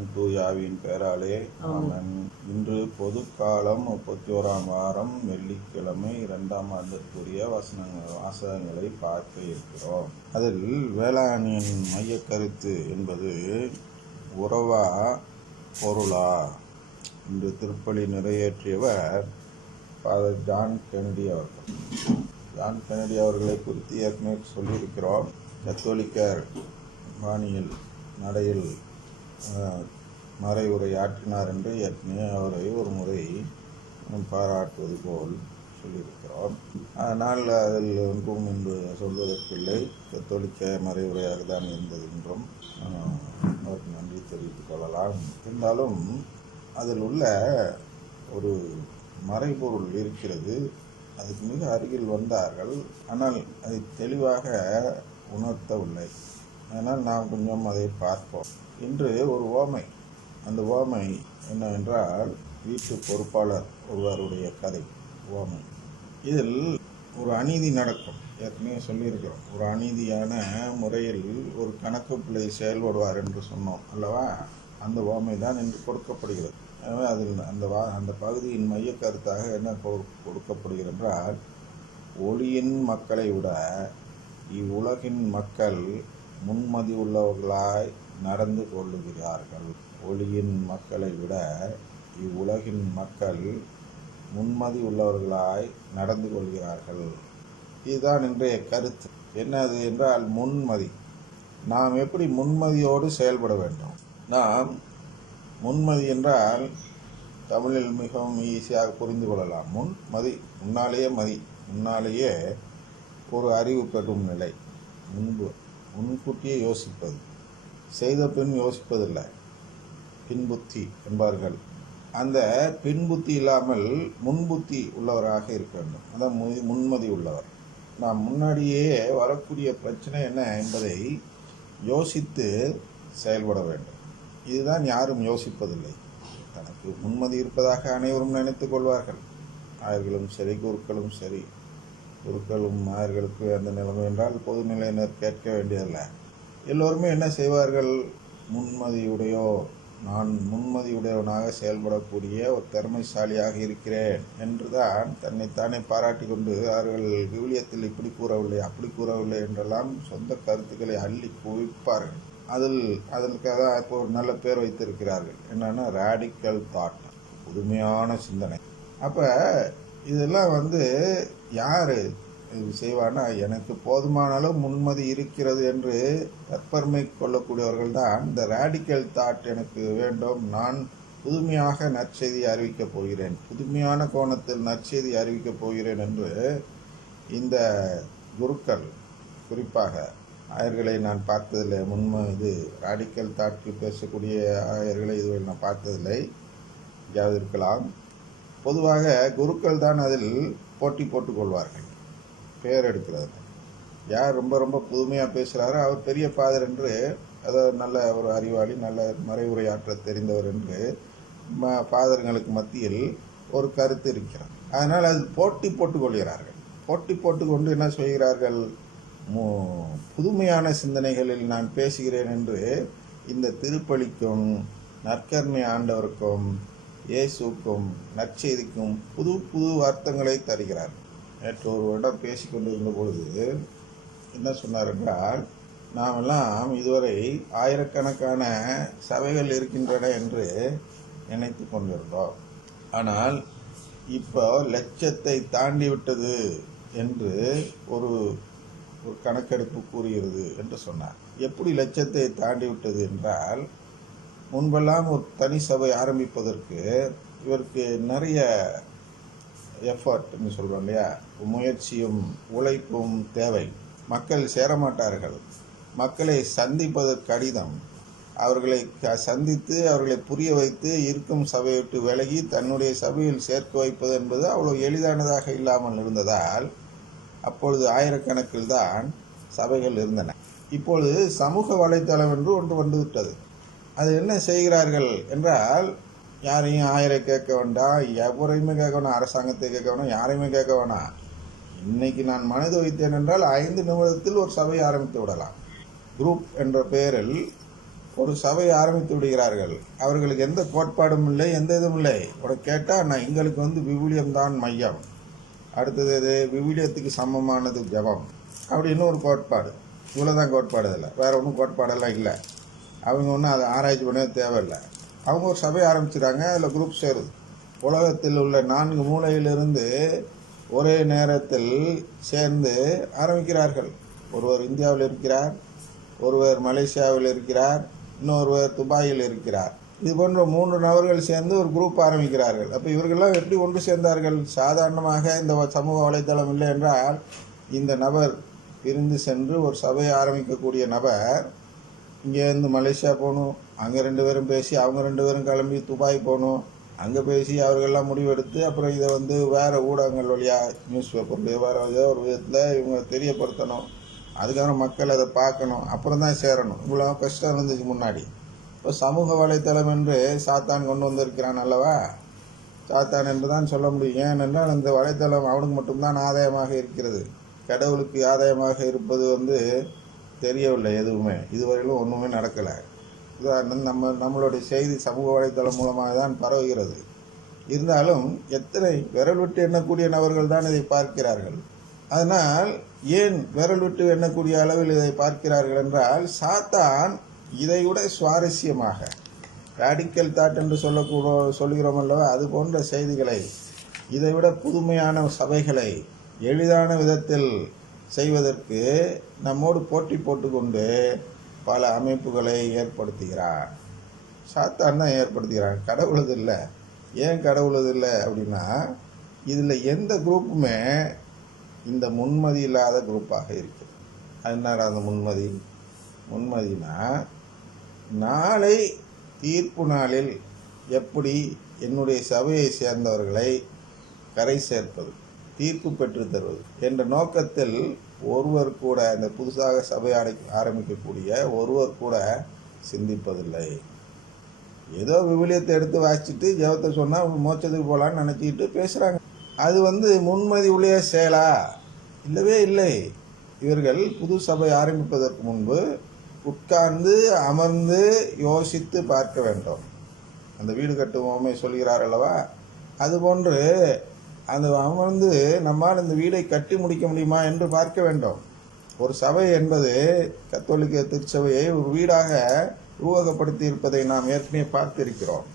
சுதன் தூயாவின் பெயராலே ஆமென். இன்று பொது காலம் முப்பத்தி ஓராம் வாரம் வெள்ளிக்கிழமை இரண்டாம் ஆண்டிற்குரிய வசனங்கள் வாசகங்களை பார்க்க இருக்கிறோம். அதில் வேளாண்மையின் மைய கருத்து என்பது உறவா பொருளா? இன்று திருப்பலி நிறைவேற்றியவர் ஃபாதர் ஜான் கெனடி அவர்கள். ஜான் கெனடி அவர்களை குறித்து ஏற்கனவே சொல்லியிருக்கிறோம். கத்தோலிக்கர் பாணியில் நடையில் மறை உரையாற்றினார் என்று ஏற்கனவே அவரை ஒரு முறை பாராட்டுவது போல் சொல்லியிருக்கிறோம். அதனால் அதில் ஒன்றும் என்று சொல்வதற்கில்லை. கத்தோலிக்க மறைவுரையாக தான் இருந்தது என்றும் அவருக்கு நன்றி தெரிவித்துக் கொள்ளலாம். இருந்தாலும் அதில் உள்ள ஒரு மறைபொருள் இருக்கிறது. அதுக்கு மிக அருகில் வந்தார்கள். ஆனால் அதை தெளிவாக உணர்த்தவில்லை. அதனால் நாம் கொஞ்சம் அதை பார்ப்போம். இன்று ஒரு ஓமை அந்த ஓமை என்னவென்றால் வீட்டு பொறுப்பாளர் ஒருவருடைய கதை ஓமை இதில் ஒரு அநீதி நடக்கும். ஏற்கனவே சொல்லியிருக்கிறோம். ஒரு அநீதியான முறையில் ஒரு கணக்கு பிள்ளை செயல்படுவார் என்று சொன்னோம் அல்லவா? அந்த ஓமை தான் இன்று கொடுக்கப்படுகிறது. எனவே அதில் அந்த வா அந்த பகுதியின் மைய கருத்தாக என்ன கொ- கொடுக்கப்படுகிறது என்றால் ஒளியின் மக்களை விட இவ்வுலகின் மக்கள் முன்மதி உள்ளவர்களாய் நடந்து கொள்ளுகிறார்கள். ஒளியின் மக்களை விட இவ்வுலகின் மக்கள் முன்மதி உள்ளவர்களாய் நடந்து கொள்கிறார்கள். இதுதான் இன்றைய கருத்து. என்னது என்றால் முன்மதி. நாம் எப்படி முன்மதியோடு செயல்பட வேண்டும்? நாம் முன்மதி என்றால் தமிழில் மிகவும் ஈஸியாக புரிந்து கொள்ளலாம். முன்மதி முன்னாலேயே மதி. முன்னாலேயே ஒரு அறிவு பெறும் நிலை. முன்பு. முன்கூட்டியே யோசிப்பது. செய்த பின் யோசிப்பதில்லை. பின்புத்தி என்பார்கள். அந்த பின்புத்தி இல்லாமல் முன்புத்தி உள்ளவராக இருக்க வேண்டும். அதான் மு- முன்மதி உள்ளவர். நாம் முன்னாடியே வரக்கூடிய பிரச்சனை என்ன என்பதை யோசித்து செயல்பட வேண்டும். இதுதான் யாரும் யோசிப்பதில்லை. தனக்கு முன்மதி இருப்பதாக அனைவரும் நினைத்துக் கொள்வார்கள். ஆயர்களும் சரி குருக்களும் சரி. குருக்களும் ஆயர்களுக்கு அந்த நிலைமை என்றால் பொதுநிலையினர் கேட்க வேண்டியதில்லை. எல்லோருமே என்ன செய்வார்கள்? முன்மதியுடையோ நான் முன்மதியுடையவனாக செயல்படக்கூடிய ஒரு திறமைசாலியாக இருக்கிறேன் என்றுதான் தன்னைத்தானே பாராட்டி கொண்டு அவர்கள் விவிலியத்தில் இப்படி கூறவில்லை அப்படி கூறவில்லை என்றெல்லாம் சொந்த கருத்துக்களை அள்ளி குவிப்பார்கள். அதில் அதற்காக இப்போ ஒரு நல்ல பேர் வைத்திருக்கிறார்கள். என்னன்னா ரேடிக்கல் தாட் புதுமையான சிந்தனை. அப்ப இதெல்லாம் வந்து யார் இது செய்வானா எனக்கு போதுமான அளவு முன்மதி இருக்கிறது என்று தற்பெருமை கொள்ளக்கூடியவர்கள் தான். இந்த ரேடிக்கல் தாட் எனக்கு வேண்டும். நான் புதுமையாக நற்செய்தி அறிவிக்கப் போகிறேன். புதுமையான கோணத்தில் நற்செய்தி அறிவிக்கப் போகிறேன் என்று இந்த குருக்கள் குறிப்பாக ஆயர்களை நான் பார்த்ததில்லை. முன்ம இது ராடிக்கல் தாட்க்கு பேசக்கூடிய ஆயர்களை இதுவரை நான் பார்த்ததில்லை. எங்கேயாவது இருக்கலாம். பொதுவாக குருக்கள் தான் அதில் போட்டி போட்டுக்கொள்வார்கள். பெயர் எடுக்கிறது. யார் ரொம்ப ரொம்ப புதுமையாக பேசுகிறாரோ அவர் பெரிய பாதர் என்று அதாவது நல்ல ஒரு அறிவாளி நல்ல மறைவுரையாற்ற தெரிந்தவர் என்று ம- பாதர்களுக்கு மத்தியில் ஒரு கருத்து இருக்கிறார் அதனால் அது போட்டி போட்டுக்கொள்கிறார்கள். போட்டி போட்டுக்கொண்டு என்ன செய்கிறார்கள் மு- புதுமையான சிந்தனைகளில் நான் பேசுகிறேன் என்று இந்த திருப்பலிக்கும் நற்கர்மை ஆண்டவருக்கும் இயேசுக்கும் நற்செய்திக்கும் புது புது அர்த்தங்களை தருகிறார். நேற்று ஒரு இடம் பேசிக் கொண்டிருந்த பொழுது என்ன சொன்னார் என்றால் நாமெல்லாம் இதுவரை ஆயிரக்கணக்கான சபைகள் இருக்கின்றன என்று நினைத்து கொண்டிருந்தோம். ஆனால் இப்போ லட்சத்தை தாண்டி விட்டது என்று ஒரு ஒரு கணக்கெடுப்பு கூறுகிறது என்று சொன்னார். எப்படி லட்சத்தை தாண்டி விட்டது என்றால் முன்பெல்லாம் ஒரு தனி சபை ஆரம்பிப்பதற்கு இவருக்கு நிறைய எஃபர்ட்னு சொல்கிறோம் இல்லையா? முயற்சியும் உழைப்பும் தேவை. மக்கள் சேரமாட்டார்கள். மக்களை சந்திப்பது கடிதம். அவர்களை க- சந்தித்து அவர்களை புரிய வைத்து இருக்கும் சபையை விட்டு விலகி தன்னுடைய சபையில் சேர்க்க வைப்பது என்பது அவ்வளோ எளிதானதாக இல்லாமல் இருந்ததால் அப்பொழுது ஆயிரக்கணக்கில் தான் சபைகள் இருந்தன. இப்பொழுது சமூக வலைத்தளம் என்று ஒன்று வந்துவிட்டது. அது என்ன செய்கிறார்கள் என்றால் யாரையும் ஆயிரம் கேட்க வேண்டாம் எவரையுமே கேட்க வேணாம் அரசாங்கத்தை கேட்க வேணாம் யாரையுமே கேட்க வேணாம். இன்னைக்கு நான் மனது வைத்தேன் என்றால் ஐந்து நிமிடத்தில் ஒரு சபையை ஆரம்பித்து விடலாம். குரூப் என்ற பெயரில் ஒரு சபை ஆரம்பித்து விடுகிறார்கள். அவர்களுக்கு எந்த கோட்பாடும் இல்லை எந்த இதுவும் இல்லை. உனக்கு கேட்டால் நான் எங்களுக்கு வந்து விவிலியம் தான் மையம். அடுத்தது இது விவிலியத்துக்கு சமமானது ஜெபம். அப்படின்னு ஒரு கோட்பாடு. இவ்வளோதான் கோட்பாடு இதில் வேற ஒன்றும் கோட்பாடெல்லாம் இல்லை. அவங்க ஒன்றும் அதை ஆராய்ச்சி பண்ண தேவையில்லை. அவங்க ஒரு சபை ஆரம்பிச்சிட்டாங்க அதில் குரூப் சேருது. உலகத்தில் உள்ள நான்கு மூலையிலிருந்து ஒரே நேரத்தில் சேர்ந்து ஆரம்பிக்கிறார்கள். ஒருவர் இந்தியாவில் இருக்கிறார் ஒருவர் மலேசியாவில் இருக்கிறார் இன்னொருவர் துபாயில் இருக்கிறார். இது போன்ற மூன்று நபர்கள் சேர்ந்து ஒரு குரூப் ஆரம்பிக்கிறார்கள். அப்போ இவர்கள்லாம் எப்படி ஒன்று சேர்ந்தார்கள்? சாதாரணமாக இந்த சமூக வலைத்தளம் இல்லை என்றால் இந்த நபர் பிரிந்து சென்று ஒரு சபையை ஆரம்பிக்கக்கூடிய நபர் இங்கேருந்து மலேசியா போகணும். அங்கே ரெண்டு பேரும் பேசி அவங்க ரெண்டு பேரும் கிளம்பி துபாய் போகணும். அங்கே பேசி அவர்கள்லாம் முடிவெடுத்து அப்புறம் இதை வந்து வேறு ஊடகங்கள் வழியாக நியூஸ் பேப்பர்லேயோ வேறு ஏதோ ஒரு விதத்தில் இவங்க தெரியப்படுத்தணும். அதுக்கப்புறம் மக்கள் அதை பார்க்கணும். அப்புறம் தான் சேரணும். இவ்வளோ கஷ்டம் இருந்துச்சு முன்னாடி. இப்போ சமூக வலைத்தளம் என்று சாத்தான் கொண்டு வந்திருக்கிறான் அல்லவா? சாத்தான் என்று தான் சொல்ல முடியும். ஏனென்றால் அந்த வலைத்தளம் அவனுக்கு மட்டும்தான் ஆதாயமாக இருக்கிறது. கடவுளுக்கு ஆதாயமாக இருப்பது வந்து தெரியவில்லை எதுவுமே. இதுவரையிலும் ஒன்றுமே நடக்கலை. உதாரணம் நம்ம நம்மளுடைய செய்தி சமூக வலைத்தளம் மூலமாக தான் பரவுகிறது. இருந்தாலும் எத்தனை விரல் விட்டு எண்ணக்கூடிய நபர்கள் தான் இதை பார்க்கிறார்கள்? அதனால் ஏன் விரல் விட்டு எண்ணக்கூடிய அளவில் இதை பார்க்கிறார்கள் என்றால் சாத்தான் இதை விட சுவாரஸ்யமாக. ராடிக்கல் தாட் என்று சொல்லக்கூட சொல்கிறோம் அல்லவா? அது போன்ற செய்திகளை இதை விட புதுமையான சபைகளை எளிதான விதத்தில் செய்வதற்கு நம்மோடு போட்டி போட்டுக்கொண்டு பல அமைப்புகளை ஏற்படுத்துகிறார். சாத்தான் தான் ஏற்படுத்துகிறான். கடவுளது இல்லை ஏன் கடவுளது இல்லை அப்படின்னா இதில் எந்த குரூப்புமே இந்த முன்மதி இல்லாத குரூப்பாக இருக்குது அது என்னடா அந்த முன்மதி? முன்மதினா நாளை தீர்ப்பு நாளில் எப்படி என்னுடைய சபையை சேர்ந்தவர்களை கரை சேர்ப்பது? தீர்ப்பு பெற்று தருவது என்ற நோக்கத்தில் ஒருவர் கூட இந்த புதுசாக சபை ஆரை- ஆரம்பிக்கக்கூடிய ஒருவர் கூட சிந்திப்பதில்லை. ஏதோ விவிலியத்தை எடுத்து வாசிச்சுட்டு ஜெபத்தை சொன்னால் மோச்சத்துக்கு போகலான்னு நினச்சிக்கிட்டு பேசுகிறாங்க அது வந்து முன்மதி உடைய செயலா இல்லவே இல்லை. இவர்கள் புது சபை ஆரம்பிப்பதற்கு முன்பு உட்கார்ந்து அமர்ந்து யோசித்து பார்க்க வேண்டும். அந்த வீடு கட்டுவோமே சொல்கிறார் அல்லவா? அதுபோன்று அந்த அமர்ந்து நம்மால் இந்த வீடை கட்டி முடிக்க முடியுமா என்று பார்க்க வேண்டும். ஒரு சபை என்பது கத்தோலிக்க திருச்சபையை ஒரு வீடாக உருவகப்படுத்தி இருப்பதை நாம் ஏற்கனவே பார்த்திருக்கிறோம்.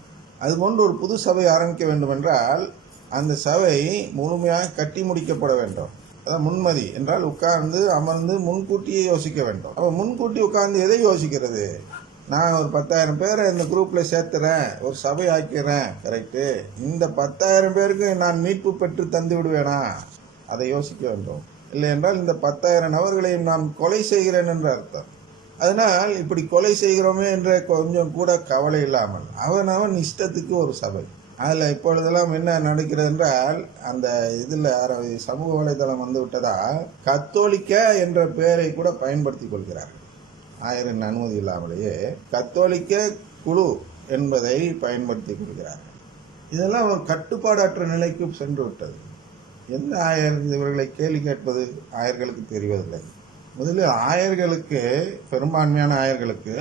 அதுபோன்று ஒரு புது சபை ஆரம்பிக்க வேண்டுமென்றால் அந்த சபை முழுமையாக கட்டி முடிக்கப்பட வேண்டும். அதான் முன்மதி என்றால் உட்கார்ந்து அமர்ந்து முன்கூட்டியே யோசிக்க வேண்டும். அப்போ முன்கூட்டி உட்கார்ந்து எதை யோசிக்கிறது? நான் ஒரு பத்தாயிரம் பேரை இந்த குரூப்பில் சேர்த்துறேன். ஒரு சபை ஆக்கிறேன் கரெக்டு இந்த பத்தாயிரம் பேருக்கு நான் மீட்பு பெற்று தந்து விடுவேனா? அதை யோசிக்க வேண்டும். இல்லை என்றால் இந்த பத்தாயிரம் நபர்களையும் நான் கொலை செய்கிறேன் என்ற அர்த்தம். அதனால் இப்படி கொலை செய்கிறோமே என்ற கொஞ்சம் கூட கவலை இல்லாமல் அவன் அவன் இஷ்டத்துக்கு ஒரு சபை. அதில் இப்பொழுதெல்லாம் என்ன நடக்கிறது என்றால் அந்த இதில் சமூக வலைதளம் வந்து விட்டதால் கத்தோலிக்க என்ற பெயரை கூட பயன்படுத்திக் கொள்கிறார்கள். ஆயரின் அனுமதி இல்லாமலேயே கத்தோலிக்க குழு என்பதை பயன்படுத்திக் கொள்கிறார்கள். இதெல்லாம் ஒரு கட்டுப்பாடற்ற நிலைக்கு சென்று விட்டது. எந்த ஆயர் இவர்களை கேள்வி கேட்பது ஆயர்களுக்கு தெரிவதில்லை. முதலில் ஆயர்களுக்கு பெரும்பான்மையான ஆயர்களுக்கு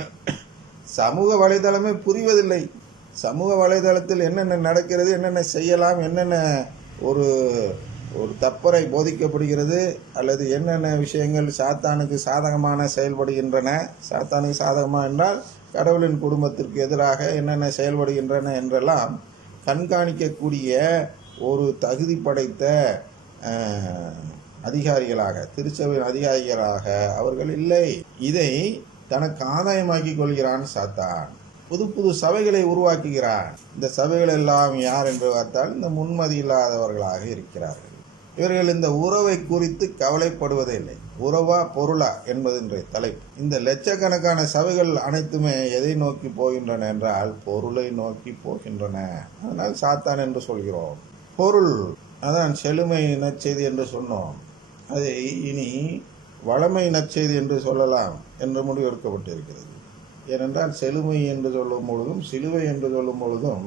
சமூக வலைதளமே புரிவதில்லை. சமூக வலைதளத்தில் என்னென்ன நடக்கிறது என்னென்ன செய்யலாம் என்னென்ன ஒரு ஒரு தப்பறை போதிக்கப்படுகிறது அல்லது என்னென்ன விஷயங்கள் சாத்தானுக்கு சாதகமான செயல்படுகின்றன சாத்தானுக்கு சாதகமாக என்றால் கடவுளின் குடும்பத்திற்கு எதிராக என்னென்ன செயல்படுகின்றன என்றெல்லாம் கண்காணிக்கக்கூடிய ஒரு தகுதி படைத்த அதிகாரிகளாக திருச்சபையின் அதிகாரிகளாக அவர்கள் இல்லை. இதை தனக்கு ஆதாயமாக்கி கொள்கிறான் சாத்தான். புது புது சபைகளை உருவாக்குகிறான். இந்த சபைகள் எல்லாம் யார் என்று பார்த்தால் இந்த முன்மதி இல்லாதவர்களாக இருக்கிறார்கள். இவர்கள் இந்த உறவை குறித்து கவலைப்படுவதே இல்லை. உறவா பொருளா என்பது இன்றைய தலைப்பு. இந்த லட்சக்கணக்கான சபைகள் அனைத்துமே எதை நோக்கி போகின்றன என்றால் பொருளை நோக்கி போகின்றன. அதனால் சாத்தான் என்று சொல்கிறோம். பொருள் அதான் செழுமை நற்செய்தி என்று சொன்னோம். அதை இனி வளமை நற்செய்தி என்று சொல்லலாம் என்று முடிவெடுக்கப்பட்டிருக்கிறது. ஏனென்றால் செழுமை என்று சொல்லும் பொழுதும் சிலுவை என்று சொல்லும் பொழுதும்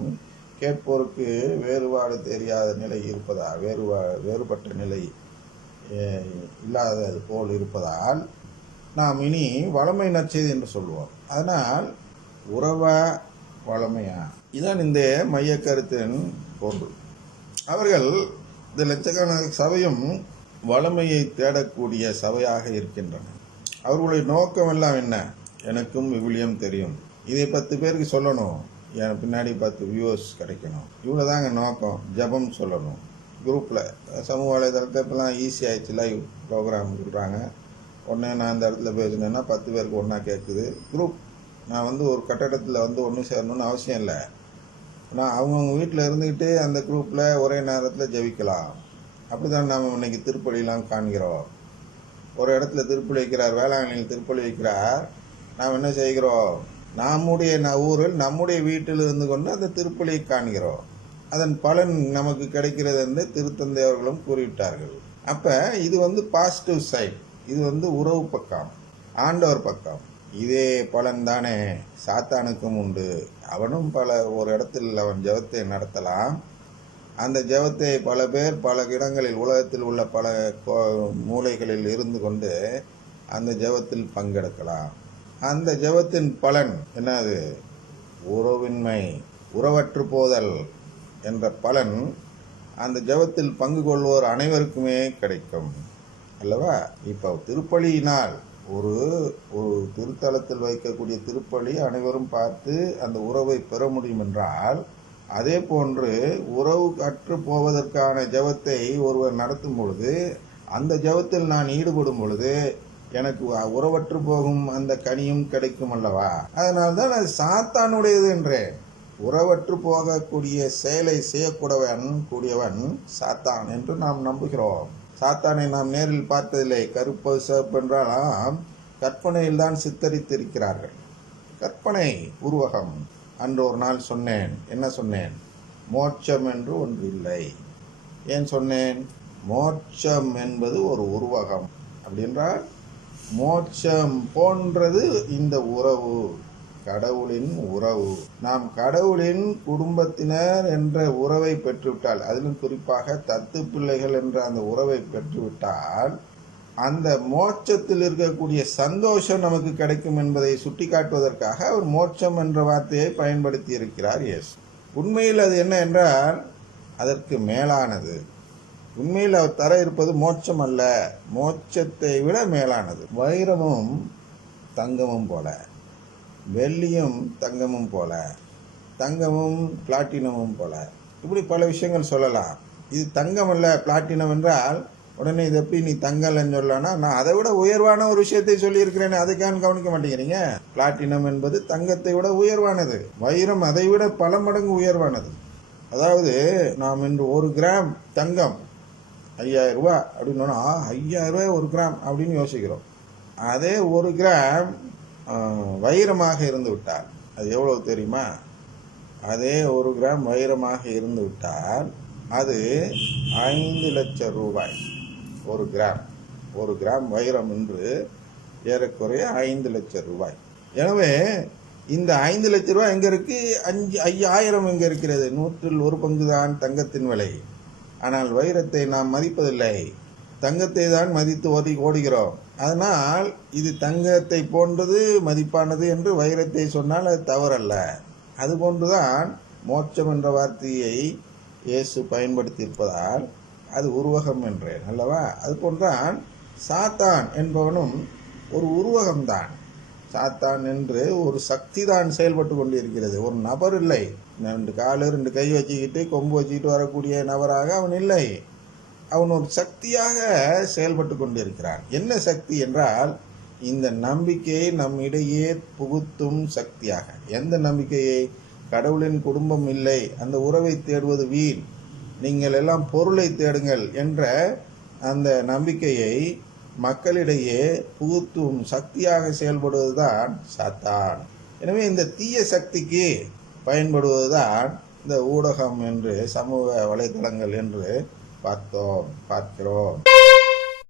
கேட்போருக்கு வேறுபாடு தெரியாத நிலை இருப்பதா? வேறுபா வேறுபட்ட நிலை இல்லாதது போல் இருப்பதால் நாம் இனி வளமை நற்செய்தி என்று சொல்வோம். அதனால் உறவா வளமையா? இதான் இந்த மைய கருத்தின் பொருள். அவர்கள் இந்த லட்சக்கணக்கான சபையும் வளமையை தேடக்கூடிய சபையாக இருக்கின்றன அவர்களுடைய நோக்கம் எல்லாம் என்ன? எனக்கும் விவிலியம் தெரியும். இதை பத்து பேருக்கு சொல்லணும். என் பின்னாடி பத்து வியூவர்ஸ் கிடைக்கணும். இவ்வளோதாங்க நோக்கம். ஜபம் சொல்லணும். குரூப்பில் சமூக வலைதளத்தை இப்போலாம் ஈஸி ஆயிடுச்சு. லைவ் ப்ரோக்ராம் கொடுக்குறாங்க. உடனே நான் இந்த இடத்துல பேசினேன்னா பத்து பேருக்கு ஒன்றா கேட்குது குரூப் நான் வந்து ஒரு கட்டடத்தில் வந்து ஒன்று சேரணும்னு அவசியம் இல்லை. ஆனால் அவங்கவுங்க வீட்டில் இருந்துக்கிட்டு அந்த குரூப்பில் ஒரே நேரத்தில் ஜெபிக்கலாம். அப்படி தான் நாம் இன்னைக்கு திருப்பலிலாம் காண்கிறோம். ஒரு இடத்துல திருப்பலி வைக்கிறார் வேளாங்கண்ணியில் திருப்பலி வைக்கிறார். நாம் என்ன செய்கிறோம்? நம்முடைய ந- ஊரில் நம்முடைய வீட்டில் இருந்து கொண்டு அந்த திருப்பலியை காண்கிறோம். அதன் பலன் நமக்கு கிடைக்கிறது என்று திருத்தந்தை அவர்களும் கூறிவிட்டார்கள். அப்ப இது வந்து பாசிட்டிவ் சைட் இது வந்து உறவு பக்கம் ஆண்டவர் பக்கம். இதே பலன் தானே. சாத்தானுக்கும் உண்டு. அவனும் பல ஒரு இடத்தில் அவன் ஜெபத்தை நடத்தலாம். அந்த ஜெபத்தை பல பேர் பல இடங்களில் உலகத்தில் உள்ள பல கோ- மூலைகளில் இருந்து கொண்டு அந்த ஜெபத்தில் பங்கெடுக்கலாம். அந்த ஜெபத்தின் பலன் என்னது? உறவின்மை உறவற்று போதல் என்ற பலன் அந்த ஜெபத்தில் பங்கு கொள்வோர் அனைவருக்குமே கிடைக்கும். அல்லவா? இப்போ திருப்பலியினால் ஒரு ஒரு திருத்தலத்தில் வைக்கக்கூடிய திருப்பலி அனைவரும் பார்த்து அந்த உறவை பெற முடியும் என்றால் அதே போன்று உறவு கற்று போவதற்கான ஜெபத்தை ஒருவர் நடத்தும் பொழுது அந்த ஜெபத்தில் நான் ஈடுபடும் பொழுது எனக்கு உறவற்று போகும் அந்த கனியும் கிடைக்கும் அல்லவா? அதனால்தான் அது சாத்தானுடையது என்றேன் உறவற்று போகக்கூடிய செயலை செய்யக்கூடவன் கூடியவன் சாத்தான் என்று நாம் நம்புகிறோம். சாத்தானை நாம் நேரில் பார்த்ததில்லை. கருப்பு சிவப்பு என்றாலாம் கற்பனையில் தான் சித்தரித்திருக்கிறார்கள். கற்பனை உருவகம். அன்று ஒரு நாள் சொன்னேன். என்ன சொன்னேன்? மோட்சம் என்று ஒன்று இல்லை. ஏன் சொன்னேன்? மோட்சம் என்பது ஒரு உருவகம். அப்படின்றால் மோட்சம் போன்றது இந்த உறவு கடவுளின் உறவு. நாம் கடவுளின் குடும்பத்தினர் என்ற உறவை பெற்றுவிட்டால் அதிலும் குறிப்பாக தத்து பிள்ளைகள் என்ற அந்த உறவை பெற்றுவிட்டால் அந்த மோட்சத்தில் இருக்கக்கூடிய சந்தோஷம் நமக்கு கிடைக்கும் என்பதை சுட்டிக்காட்டுவதற்காக அவர் மோட்சம் என்ற வார்த்தையை பயன்படுத்தி இருக்கிறார் இயேசு. உண்மையில் அது என்ன என்றால் அதற்கு மேலானது. உண்மையில் அவர் தர இருப்பது மோட்சம் அல்ல. மோட்சத்தை விட மேலானது. வைரமும் தங்கமும் போல. வெள்ளியும் தங்கமும் போல. தங்கமும் பிளாட்டினமும் போல. இப்படி பல விஷயங்கள் சொல்லலாம். இது தங்கம் அல்ல பிளாட்டினம் என்றால் உடனே இது எப்படி நீ தங்கலன்னு சொல்லலாம்னா நான் அதை விட உயர்வான ஒரு விஷயத்தை சொல்லியிருக்கிறேனே அதுக்கான கவனிக்க மாட்டேங்கிறீங்க. பிளாட்டினம் என்பது தங்கத்தை விட உயர்வானது. வைரம் அதை விட பல மடங்கு உயர்வானது. அதாவது நாம் இன்று ஒரு கிராம் தங்கம் ஐயாயிரம் ரூபா அப்படின்னு ஐயாயிரம் ரூபாய் ஒரு கிராம் அப்படின்னு யோசிக்கிறோம். அதே ஒரு கிராம் வைரமாக இருந்து விட்டால் அது எவ்வளவு தெரியுமா? அதே ஒரு கிராம் வைரமாக இருந்து விட்டால் அது ஐந்து லட்சம் ரூபாய். ஒரு கிராம் ஒரு கிராம் வைரம் என்று ஏறக்குறைய ஐந்து லட்சம் ரூபாய். எனவே இந்த ஐந்து லட்சம் ரூபாய் எங்கே இருக்குது அஞ்சு ஐயாயிரம் எங்கே இருக்கிறது? நூற்றில் ஒரு பங்கு தான் தங்கத்தின் விலை. ஆனால் வைரத்தை நாம் மதிப்பதில்லை. தங்கத்தை தான் மதித்து ஓடி ஓடுகிறோம். அதனால் இது தங்கத்தை போன்றது மதிப்பானது என்று வைரத்தை சொன்னால் அது தவறல்ல. அதுபோன்றுதான் மோட்சம் என்ற வார்த்தையை இயேசு பயன்படுத்தியிருப்பதால் அது உருவகம் என்றேன் அல்லவா? அதுபோன்றுதான் சாத்தான் என்பவனும் ஒரு உருவகம்தான். சாத்தான் என்று ஒரு சக்தி தான் செயல்பட்டு கொண்டிருக்கிறது. ஒரு நபர் இல்லை. ரெண்டு காலு ரெண்டு கை வச்சுக்கிட்டு கொம்பு வச்சுக்கிட்டு வரக்கூடிய நபராக அவன் இல்லை. அவன் ஒரு சக்தியாக செயல்பட்டு கொண்டிருக்கிறான். என்ன சக்தி என்றால் இந்த நம்பிக்கையை நம் இடையே புகுத்தும் சக்தியாக. எந்த நம்பிக்கையை? கடவுளின் குடும்பம் இல்லை. அந்த உறவை தேடுவது வீண். நீங்கள் எல்லாம் பொருளை தேடுங்கள் என்ற அந்த நம்பிக்கையை மக்களிடையே புகுத்தும் சக்தியாக செயல்படுவதுதான் சாத்தான். எனவே இந்த தீய சக்திக்கு பயன்படுவதுதான் இந்த ஊடகம் என்று சமூக வலைதளங்கள் என்று பார்த்தோம் பார்க்கிறோம்.